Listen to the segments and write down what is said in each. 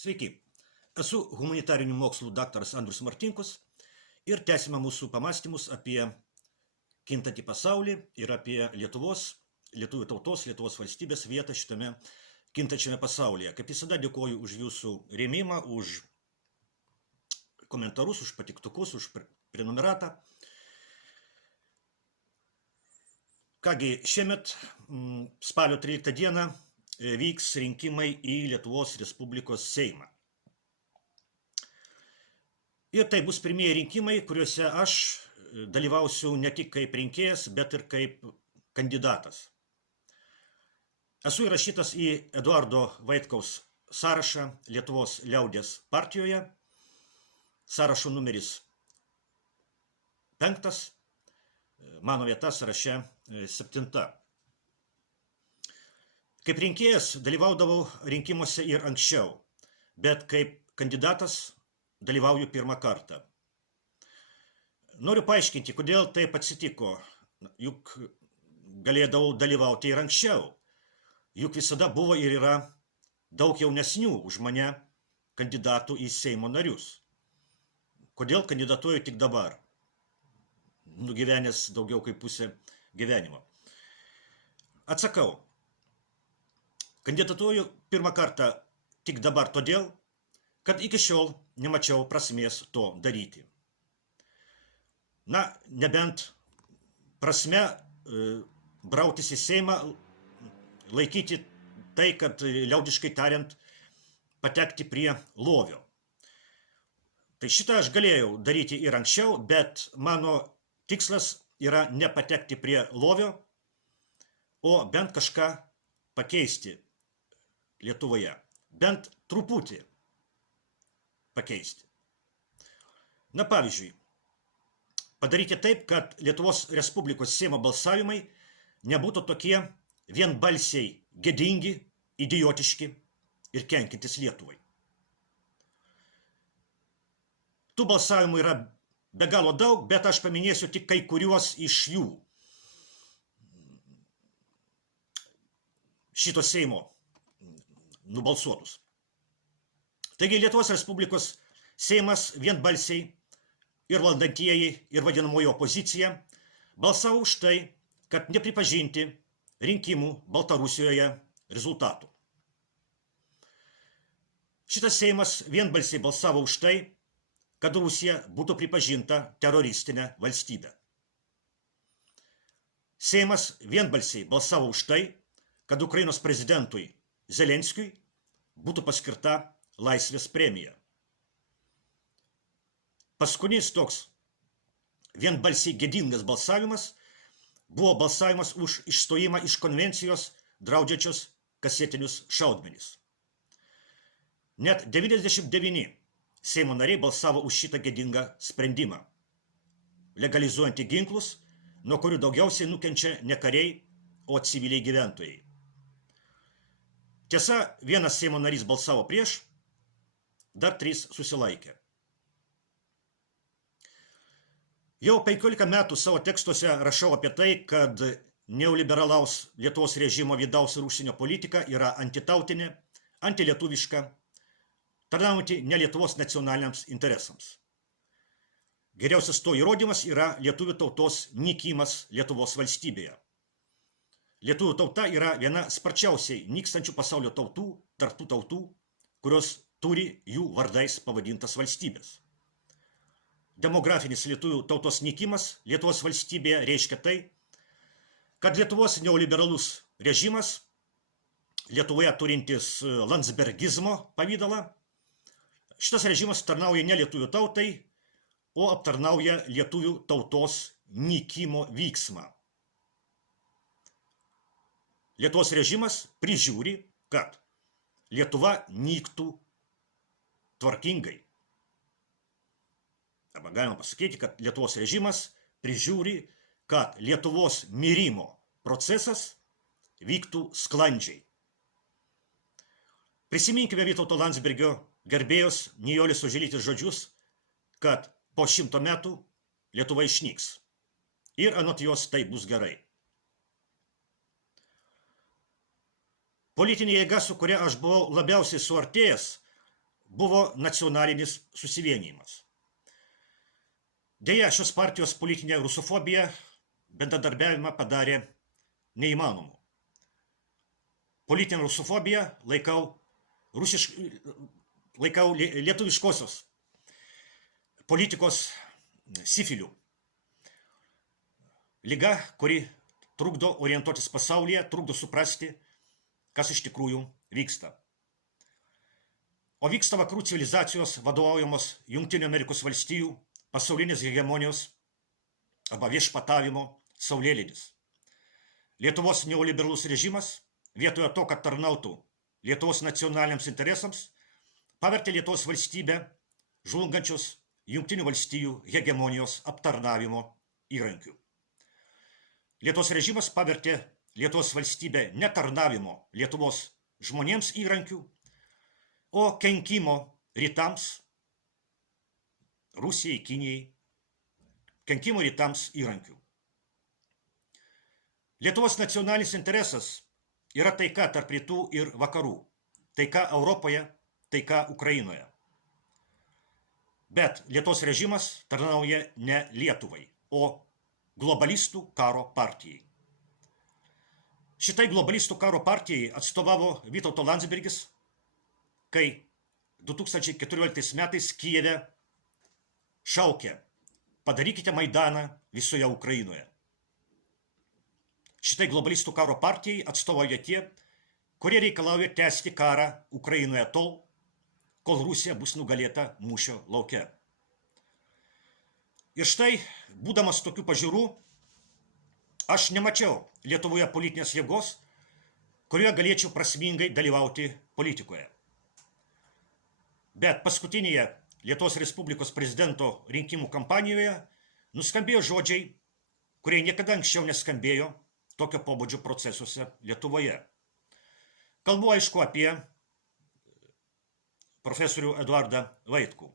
Sveiki, esu humanitarinių mokslų daktaras Andrius Martinkus ir tęsime mūsų pamastymus apie kintantį pasaulį ir apie lietuvių tautos, Lietuvos valstybės vietą šitame kintančiame pasaulyje. Kaip visada dėkoju už jūsų rėmimą, už komentarus, už patiktukus, už prenumeratą. Kągi, šiemet spalio 13 dieną vyks rinkimai į Lietuvos Respublikos Seimą. Ir tai bus pirmieji rinkimai, kuriuose aš dalyvausiu ne tik kaip rinkėjas, bet ir kaip kandidatas. Esu įrašytas į Eduardo Vaitkaus sąrašą Lietuvos liaudies partijoje. Sąrašo numeris 5, mano vieta sąraše 7. Kaip rinkėjas dalyvaudavau rinkimuose ir anksčiau, bet kaip kandidatas dalyvauju pirmą kartą. Noriu paaiškinti, kodėl taip atsitiko, juk galėdavau dalyvauti ir anksčiau, juk visada buvo ir yra daug jaunesnių už mane kandidatų į Seimo narius. Kodėl kandidatuoju tik dabar, nugyvenęs daugiau kaip pusę gyvenimo? Atsakau. Kandidatuoju pirmą kartą tik dabar todėl, kad iki šiol nemačiau prasmės to daryti. Na, nebent prasme brautis į Seimą, laikyti tai, kad liaudiškai tariant, patekti prie lovio. Tai šitą aš galėjau daryti ir anksčiau, bet mano tikslas yra ne patekti prie lovio, o bent kažką pakeisti Lietuvoje, bent truputį pakeisti. Na, pavyzdžiui, padaryti taip, kad Lietuvos Respublikos Seimo balsavimai nebūtų tokie vienbalsiai gėdingi, idiotiški ir kenkiantis Lietuvai. Tų balsavimų yra be galo daug, bet aš paminėsiu tik kai kuriuos iš jų. Šito Seimo nubalsuotus. Taigi Lietuvos Respublikos Seimas vienbalsiai ir valdantieji ir vadinamoji opozicija balsavo už tai, kad nepripažinti rinkimų Baltarusijoje rezultatų. Šitas Seimas vienbalsiai balsavo už tai, kad Rusija būtų pripažinta teroristinė valstybė. Seimas vienbalsiai balsavo už tai, kad Ukrainos prezidentui Zelenskiui būtų paskirta laisvės premija. Paskutinis toks vienbalsiai gėdingas balsavimas buvo balsavimas už išstojimą iš konvencijos draudžiančios kasetinius šaudmenis. Net 99 Seimo nariai balsavo už šitą gėdingą sprendimą, legalizuojantį ginklus, nuo kurių daugiausiai nukenčia ne kariai, o civiliai gyventojai. Tiesa, vienas Seimo narys balsavo prieš, dar 3 susilaikė. Jau 15 metų savo tekstuose rašau apie tai, kad neoliberalaus Lietuvos režimo vidaus ir užsienio politika yra antitautinė, antilietuviška, tarnaujanti ne Lietuvos nacionaliniams interesams. Geriausias to įrodymas yra lietuvių tautos nykimas Lietuvos valstybėje. Lietuvių tauta yra viena sparčiausiai nykstančių pasaulio tautų, tarp tų tautų, kurios turi jų vardais pavadintas valstybės. Demografinis lietuvių tautos nykimas Lietuvos valstybėje reiškia tai, kad Lietuvos neoliberalus režimas, Lietuvoje turintis landsbergizmo pavydalą, šitas režimas tarnauja ne lietuvių tautai, o aptarnauja lietuvių tautos nykimo vyksmą. Lietuvos režimas prižiūri, kad Lietuva nyktų tvarkingai. Arba galima pasakyti, kad Lietuvos režimas prižiūri, kad Lietuvos mirimo procesas vyktų sklandžiai. Prisiminkime Vytauto Landsbergio gerbėjos Nijolės Oželytės žodžius, kad po 100 metų Lietuva išnyks. Ir anot jos tai bus gerai. Politinė jėga, su kuria aš buvau labiausiai suartėjęs, buvo nacionalinis susivienijimas. Deja, šios partijos politinė rusofobija bendradarbiavimą padarė neįmanomu. Politinę rusofobiją laikau lietuviškosios politikos sifilių. Liga, kuri trukdo orientuotis pasaulyje, trukdo suprasti, kas iš tikrųjų vyksta. O vyksta vakarų civilizacijos vadovaujamos Jungtinių Amerikos valstijų pasaulinės hegemonijos arba viešpatavimo saulėlydis. Lietuvos neoliberalus režimas, vietoje to, kad tarnautų Lietuvos nacionaliniams interesams, pavertė Lietuvos valstybę žlungančios Jungtinių valstijų hegemonijos aptarnavimo įrankiu. Lietuvos režimas pavertė Lietuvos valstybę netarnavimo Lietuvos žmonėms įrankiu, o kenkimo rytams, Rusijai, Kinijai, kenkimo rytams įrankiu. Lietuvos nacionalinis interesas yra taika tarp rytų ir vakarų, taika Europoje, taika Ukrainoje. Bet Lietuvos režimas tarnauja ne Lietuvai, o globalistų karo partijai. Šitai globalistų karo partijai atstovavo Vytauto Landsbergis, kai 2014 metais Kijeve šaukė: padarykite Maidaną visoje Ukrainoje. Šitai globalistų karo partijai atstovauja tie, kurie reikalauja tęsti karą Ukrainoje tol, kol Rusija bus nugalėta mūšio lauke. Ir štai, būdamas tokių pažiūrų, aš nemačiau Lietuvoje politinės jėgos, kurioje galėčiau prasmingai dalyvauti politikoje. Bet paskutinėje Lietuvos Respublikos prezidento rinkimų kampanijoje nuskambėjo žodžiai, kurie niekada anksčiau neskambėjo tokio pobūdžio procesuose Lietuvoje. Kalbu, aišku, apie profesorių Eduardą Vaitkų.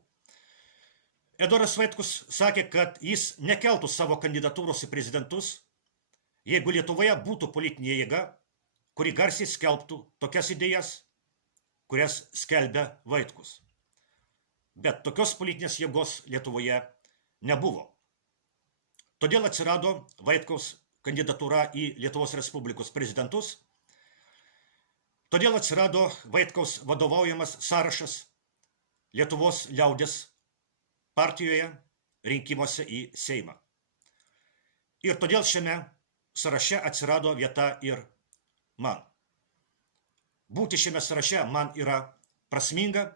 Eduardas Vaitkus sakė, kad jis nekeltų savo kandidatūros į prezidentus, jeigu Lietuvoje būtų politinė jėga, kuri garsiai skelbtų tokias idėjas, kurias skelbia Vaitkus. Bet tokios politinės jėgos Lietuvoje nebuvo. Todėl atsirado Vaitkaus kandidatūra į Lietuvos Respublikos prezidentus. Todėl atsirado Vaitkaus vadovaujamas sąrašas Lietuvos liaudės partijoje rinkimuose į Seimą. Ir todėl šiame sąraše atsirado vieta ir man. Būti šiame sąraše man yra prasminga.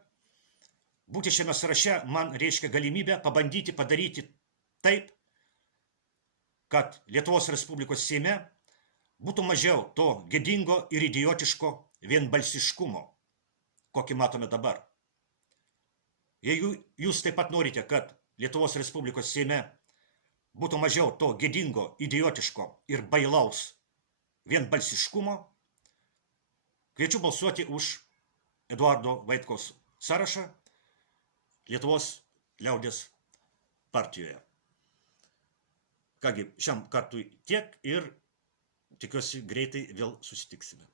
Būti šiame sąraše man reiškia galimybę pabandyti padaryti taip, kad Lietuvos Respublikos Seime būtų mažiau to gėdingo ir idiotiško vienbalsiškumo, kokį matome dabar. Jeigu jūs taip pat norite, kad Lietuvos Respublikos Seime būtų mažiau to gėdingo, idiotiško ir bailaus vienbalsiškumo, kviečiu balsuoti už Eduardo Vaitkaus sąrašą Lietuvos liaudės partijoje. Kągi, šiam kartui tiek ir tikiuosi greitai vėl susitiksime.